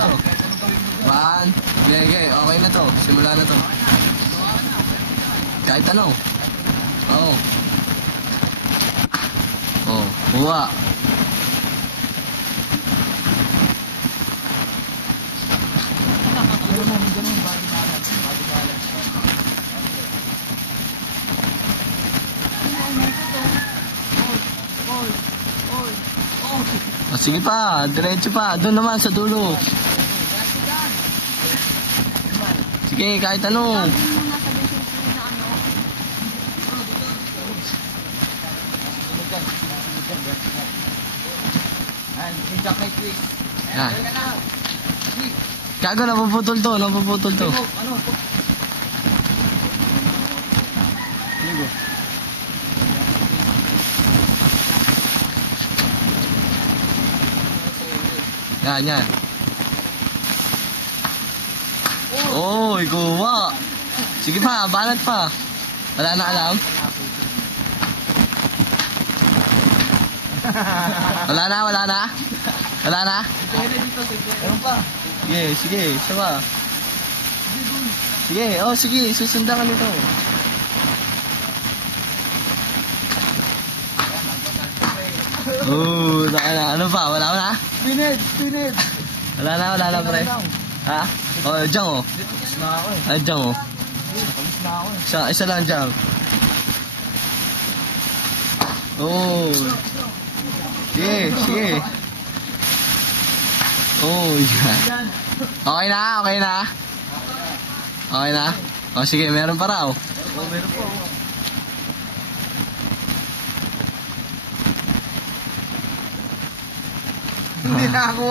dito. One. Okay, okay na to. Simula na to. Kahit ano. Oo. Oh, kuha. Oh, sige pa, diretso pa. Doon naman sa dulo. Sige, kahit ano. Yan. Gago, napuputol to, napuputol to. Yan, yan. Oh, ikuha. Sige pa, banat pa. Wala na alam? Wala na, wala na? Wala na? Meron pa. Sige, sige, isa pa. Sige, oh sige, susundan ka nito. Oh, ano pa? Wala na? Pinid. Wala na pre. Ha? Oh, dyan oh. Tapos na ako eh. Ay, dyan oh. Tapos na ako eh. Isa lang dyan. Oh. Sige, sige. Oh, yan. Okay na, okay na. Okay na? Oh, sige, meron pa raw. Oh, meron pa. Hindi na ako